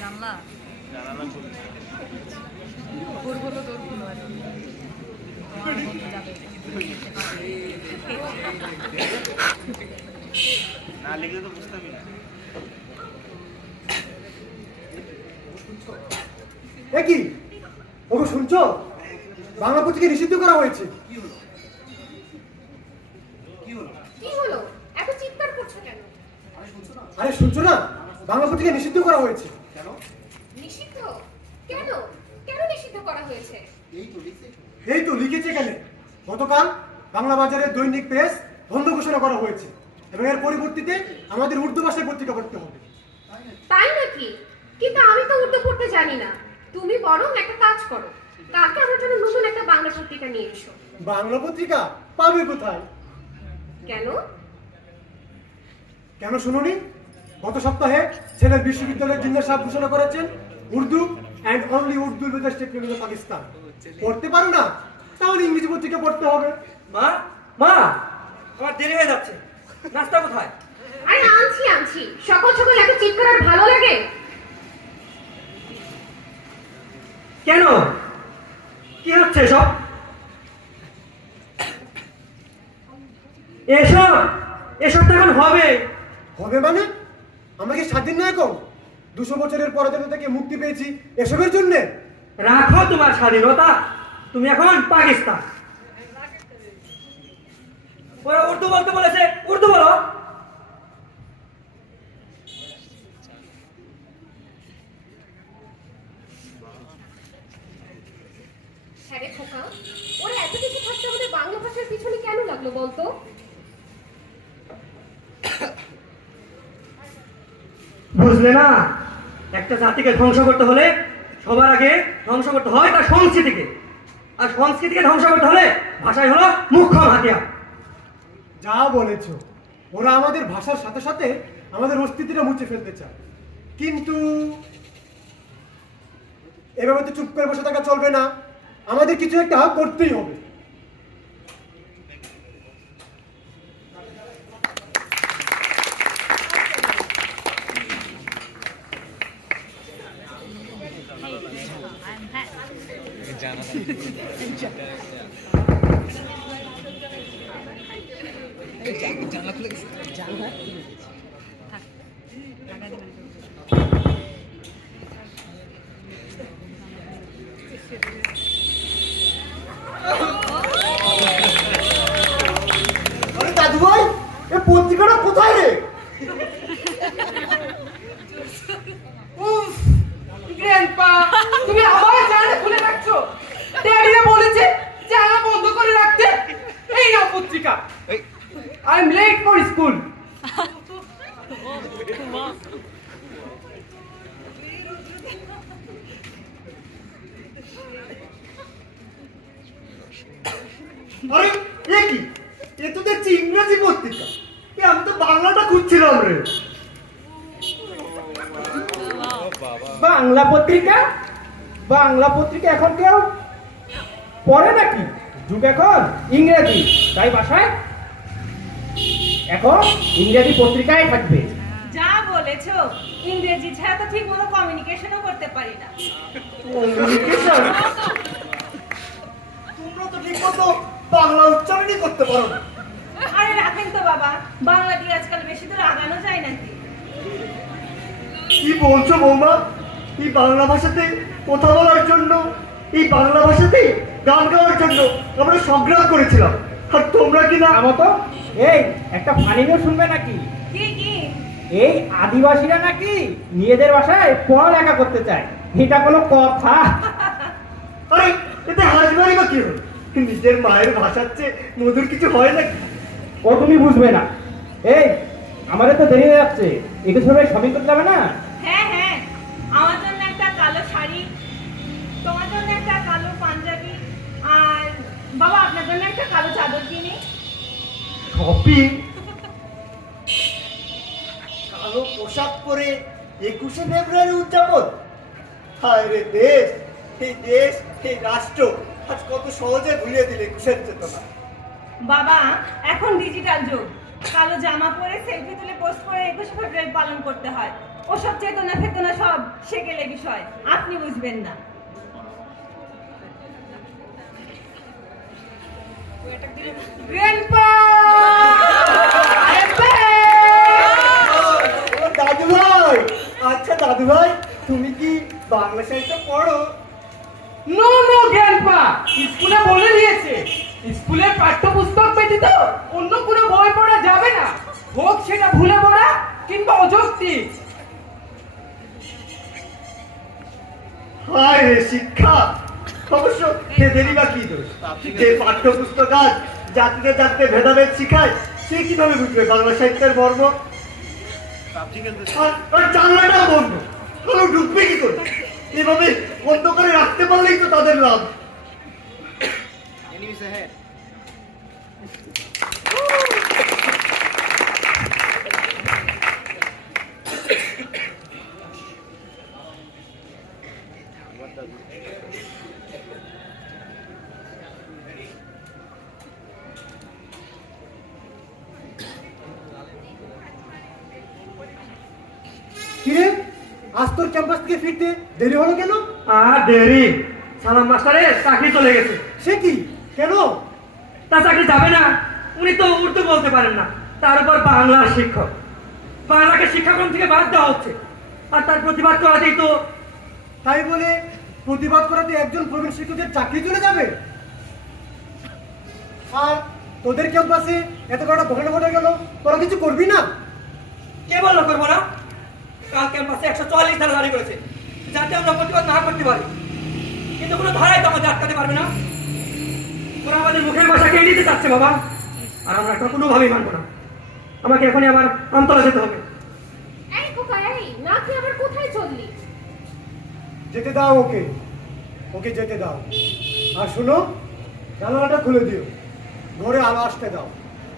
জানলা করবো তোর কোনো যাবে না লিখলে তো বুঝতেই না। কি ওকে শুনছো? বাংলা পত্রিকা নিষিদ্ধ করা হয়েছে। কি হলো? এত চিৎকার করছো কেন? আরে শুনছো না? বাংলা পত্রিকা নিষিদ্ধ করা হয়েছে। কেন নিষিদ্ধ? কেন কেন নিষিদ্ধ করা হয়েছে? এই তো লিখেছে এখানে, গতকাল বাংলা বাজারের দৈনিক প্রেস বন্ধ ঘোষণা করা হয়েছে এবং এর পরিবর্তিতে আমাদের উর্দু ভাষায় পত্রিকা পড়তে হবে। তাই নাকি? কিন্তু আমি তো উর্দু পড়তে জানি না। তুমি বরং একটা কাজ করো, কালকে আমার জন্য নতুন একটা বাংলা পত্রিকা নিয়ে এসো। বাংলা পত্রিকা পাবে কোথায়? কেন? কেন শুনুনি? গত সপ্তাহে ছেলের বিশ্ববিদ্যালয়ের জিন্নাহ সাহেব ঘোষণা করেছেন Urdu and only Urdu with the state technology Pakistan. পড়তে পারো না? তাহলে ইংরেজি পত্রিকা পড়তে হবে। মা মা আমার দেরি হয়ে যাচ্ছে, নাস্তা কোথায়? আরে আনছি আনছি। সকাল সকাল এত চিৎকার আর ভালো লাগে? কেন, কি হচ্ছে এসব? এসব এসব তো এখন হবে। হবে মানে? আমরা কি স্বাধীন না এখন? 200 বছরের পরাধীনতা থেকে মুক্তি পেয়েছি এসবের জন্য? রাখো তোমার স্বাধীনতা, তুমি এখন পাকিস্তান। ওরা উর্দু বলতে বলেছে, উর্দু বলো। হ্যাঁ রে খোকা, ওরা এত কিছু থাকতে আমাদের বাংলা ভাষার পিছনে কেন লাগলো বলতো? বুঝলে না, একটা জাতিকে ধ্বংস করতে হলে সবার আগে ধ্বংস করতে হয় তার সংস্কৃতিকে, আর সংস্কৃতিকে ধ্বংস করতে হলে ভাষাই হলো মুখ্য হাতিয়ার। যা বলেছো, ওরা আমাদের ভাষার সাথে সাথে আমাদের অস্তিত্বটা মুছে ফেলতে চায়। কিন্তু এভাবে তো চুপ করে বসে থাকা চলবে না, আমাদের কিছু একটা করতেই হবে। জানলা খুলে গেছে, জানলা আরে দাদু ভাই, এই পত্রিকাটা কোথায় রে? উফ, গ্র্যান্ডপা, তুমি আবার জানলা খুলে রাখছো। ড্যাডিরা বলেছে জানলা বন্ধ করে রাখতে। এই নাও পত্রিকা। I am late for school. আরে এ কি? এ তো দেখছি ইংরেজি পত্রিকা। আমি তো বাংলাটা খুঁজছিলাম রে। বাংলা পত্রিকা? বাংলা পত্রিকা এখন কেউ পড়ে নাকি? যুগ এখন ইংরেজি, তাই বাসায় এখন ইংরেজি পত্রিকাই থাকবে। যা বলেছো, ইংরেজি ছাড়া তো ঠিক মতো কমিউনিকেশনও করতে পারি না। কমিউনিকেশন? তোমরা তো ঠিক মতো বাংলা উচ্চারণই করতে পারো না। আরে রাখেন তো বাবা, বাংলা দিয়ে আজকাল বেশি দূর আগানো যায় নাকি? কি বলছো বৌমা? এই বাংলা ভাষাতে কথা বলার জন্য, এই বাংলা ভাষাতে গান গাওয়ার জন্য আমরা সংগ্রাম করেছিলাম, আর তোমরা কি না? মতো এই একটা ফানি নিউজ শুনবে নাকি? কি কি? এই আদিবাসীরা নাকি নিজেদের ভাষায় পড়ালেখা করতে চায়। এটা কোনো কথা? আরে এতে হাসবারই বা কি হল? নিজের মায়ের ভাষার চেয়ে মধুর কিছু হয় নাকি? ও তুমি বুঝবে না। এই আমাদের তো দেরি হয়ে যাচ্ছে, একটু সময় শপিং করতে যাবে না? হ্যাঁ হ্যাঁ, আমার জন্য একটা কালো শাড়ি, তোমার জন্য একটা কালো পাঞ্জাবি, আর বাবা আপনার জন্য একটা কালো চাদর কিনে। শপিং? কালো পোশাক পরে 21শে ফেব্রুয়ারি উদযাপন? হায় রে দেশ, এই দেশ, এই রাষ্ট্র আজ কত সহজে ভুলিয়ে দিলে 21এর চেতনা। বাবা এখন ডিজিটাল যুগ, কালো জামা পরে সেলফি তুলে পোস্ট করে 21শে ফেব্রুয়ারি পালন করতে হয়। ওসব চেতনা ফেতনা সব সেকেলে বিষয়, আপনি বুঝবেন না। গ্র্যান্ডপা ও দাদু ভাই, আচ্ছা দাদু ভাই, তুমি কি বাংলা সাহিত্য পড়ো? নো নো গ্র্যান্ডপা, স্কুলে বলে দিয়েছে স্কুলের পাঠ্যপুস্তক ব্যতীত অন্য কোনো বই পড়া যাবে না, হোক সেটা ভুলে পড়া কিংবা অযৌক্তিক। হায় রে শিক্ষা! অবশ্য এদেরই বা কি দোষ? যে পাঠ্যপুস্তক আজ জাতিতে জাতিতে ভেদাভেদ শিখায়, সে কিভাবে বুঝবে বাংলা সাহিত্যের মর্ম? আর জানলাটা বন্ধ, আলো ঢুকবে কি করে? এভাবে বন্ধ করে রাখতে পারলেই তো তাদের লাভ। Enemies ahead. কিরে, আজ তোর ক্যাম্পাস থেকে ফিরতে দেরি হলো কেন? আর দেরি, সালাম মাস্টারের চাকরি চলে গেছে। সে কি, কেন? তা চাকরি যাবে না, উনি তো উর্দু বলতে পারেন না, তার উপর বাংলার শিক্ষক। বাংলাকে শিক্ষাক্রম থেকে বাদ দেওয়া হচ্ছে, আর তার প্রতিবাদ করাতেই তো। তাই বলে প্রতিবাদ করাতে একজন প্রবীণ শিক্ষকের চাকরি চলে যাবে? আর তোদের ক্যাম্পাসে এত কটা ঘটনা ঘটে গেল, তোরা কিছু করবি না? কে বললো করবো না? কাল ক্যাম্পাসে 144 ধারা জারি করেছে, যাতে আমরা প্রতিবাদ না করতে পারি, কিন্তু কোনো ধারাই তো আমাদের আটকাতে পারবে না। ওরা আমাদের মুখের ভাষা কেড়ে নিতে চাচ্ছে বাবা, আর আমরা এটা কোনোভাবেই মানবো না। আমাকে এখনই আবার আমতলা যেতে হবে। এই খোকা, এই না তুই আবার কোথায় চললি? যেতে দাও ওকে, ওকে যেতে দাও। আর শোনো, জানালাটা খুলে দিও, ঘরে আলো আসতে দাও।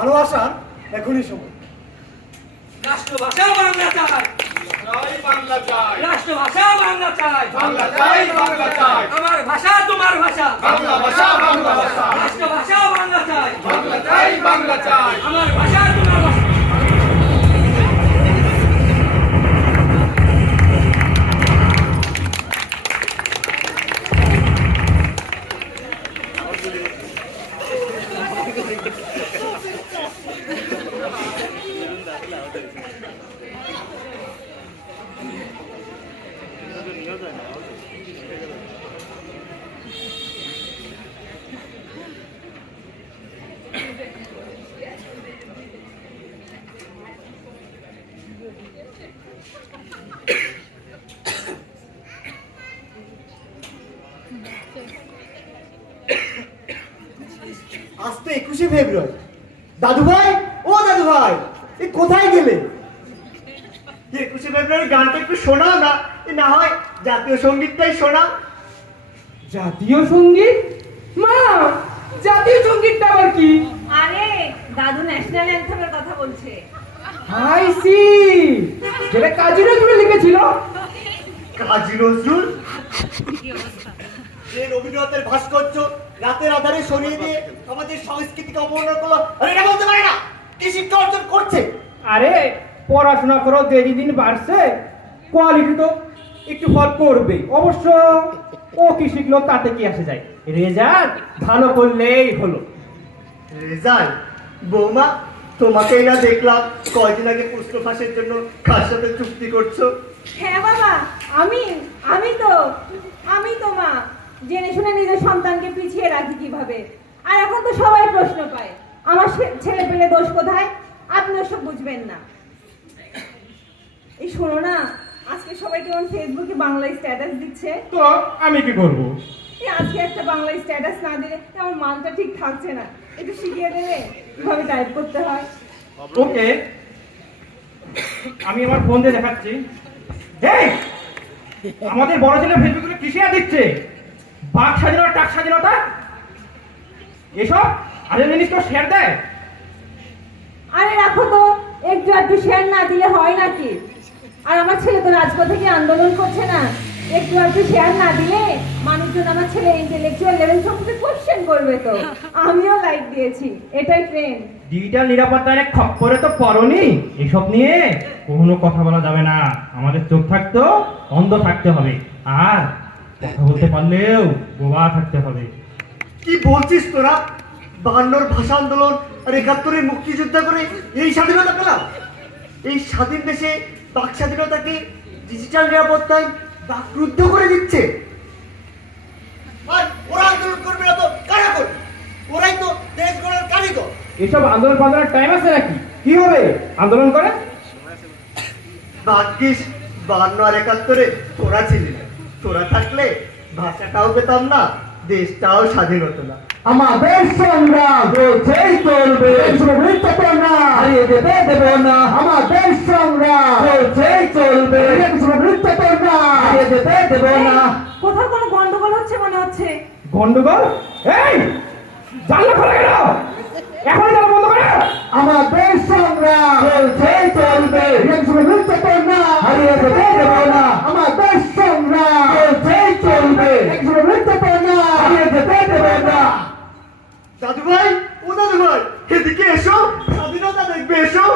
আলো আসার এখনই সময়। রাষ্ট্রভাষা বাংলা চাই, বাংলা চাই, রাষ্ট্রভাষা বাংলা চাই, বাংলা চাই, বাংলা চাই, আমার ভাষা তোমার ভাষা, বাংলা ভাষা, বাংলা ভাষা, রাষ্ট্রভাষা বাংলা চাই, বাংলা চাই, বাংলা চাই। আমার ভাষা তোমার ভাষা। আজ তো 21শে ফেব্রুয়ারি। দাদু ভাই, ও দাদু ভাই, এ কোথায় গেলে? 21শে ফেব্রুয়ারি গানটা একটু শোনাও না, না হয় জাতীয় সঙ্গীতটাই শোনাও। জাতীয় সঙ্গীত? মা, জাতীয় সঙ্গীতটা আবার কি? আরে দাদু ন্যাশনাল অ্যান্থেমের কথা বলছে। হাই সি, যেটা কাজী নজরুল লিখেছিল। কাজী নজরুল? কি অবস্থা? যে রবীন্দ্রনাথের ভাস্কর্য রাতের আধারে সরিয়ে দিয়ে আমাদের সংস্কৃতিকে অবমাননা করলো, আরে এটা বলতে পারে না? কি শিক্ষা অর্জন করছে? আরে পড়াশোনা করো, দেরি দিন বাড়ছে, কোয়ালিটি তো একটু ফল করবে। অবশ্য ও কি শিখলো তাতে কি আসে যায়, রেজাল্ট ভালো করলেই হলো। রেজাল্ট? বৌমা, তোমাকেই না দেখলাম কয়দিন আগে প্রশ্ন ফাঁসের জন্য কার সাথে চুক্তি করছো। হ্যাঁ বাবা, আমি তো মা, জেনে শুনে নিজের সন্তানকে পিছিয়ে রাখি কিভাবে। আর এখন তো সবাই প্রশ্ন পায়, আমার ছেলে পেলে দোষ কোথায়? আপনি ওসব বুঝবেন না। এই শোনো না, আজকে সবাই কেমন ফেসবুকে বাংলায় স্ট্যাটাস দিচ্ছে। তো আমি কি করব? এই আজকে একটা বাংলায় স্ট্যাটাস না দিলে আমার মানটা ঠিক থাকছে না, একটু শিখিয়ে দেবে কিভাবে টাইপ করতে হয়? ওকে, আমি আমার ফোন দিয়ে দেখাচ্ছি। এই, আমাদের বড় ছেলে ফেসবুকে কি শেয়ার দিচ্ছে? বাক স্বাধীনতা, টাক স্বাধীনতা, এসব আরে জিনিস তো শেয়ার দেয়। আরে রাখো তো, একটু শেয়ার না দিলে হয় নাকি? আর আমার ছেলে তো রাজপথে গিয়ে আন্দোলন করছে না, একটু একটু শেয়ার না দিলে মানুষজন আমার ছেলে ইন্টেলেকচুয়াল লেভেল সম্পর্কে কোশ্চেন করবে তো। আমিও লাইক দিয়েছি, এটাই ট্রেন্ড। ডিজিটাল নিরাপত্তার এক খপ্পরে তো পড়নি। এসব নিয়ে কোনো কথা বলা যাবে না। আমাদের চোখ থাকতেও অন্ধ থাকতে হবে, আর কথা বলতে পারলেও বোবা থাকতে হবে। কি বলছিস তোরা? 52 ভাষা আন্দোলন আর 71 মুক্তিযুদ্ধ করে এই স্বাধীনতা পেলাম। এই স্বাধীন দেশে বাক স্বাধীনতাকে ডিজিটাল নিরাপত্তায় বাকরুদ্ধ করে দিচ্ছে। আর ওরা আন্দোলন করবে না তো কারা করবে? ওরাই তো দেশ গড়ার কারিগর। এসব আন্দোলন পান্দোলনের টাইম আছে নাকি? কি হবে আন্দোলন করে? ভাগ্যিস 52 আর 71 তোরা ছিলি না। তোরা থাকলে ভাষাটাও পেতাম না, দেশটাও স্বাধীন হতো না। আমাদের সংগ্রাম চলছেই চলবে, না হারিয়ে দেবে না। আমাদের সংগ্রাম চলছেই চলবে, না হারিয়ে দেবে না। কোথাও কোনো গন্ডগোল হচ্ছে মনে হচ্ছে। গন্ডগোল? এই জানলা খোলা গেল, এখন জানলা বন্ধ করে। আমাদের সংগ্রাম চলছেই চলবে, না হারিয়ে দেবে না। আমাদের সংগ্রাম চলছেই চলবে, না হারিয়ে দেবে না। দাদু ভাই, ও দাদু ভাই, এদিকে এসো, স্বাধীনতা দেখবে এসো।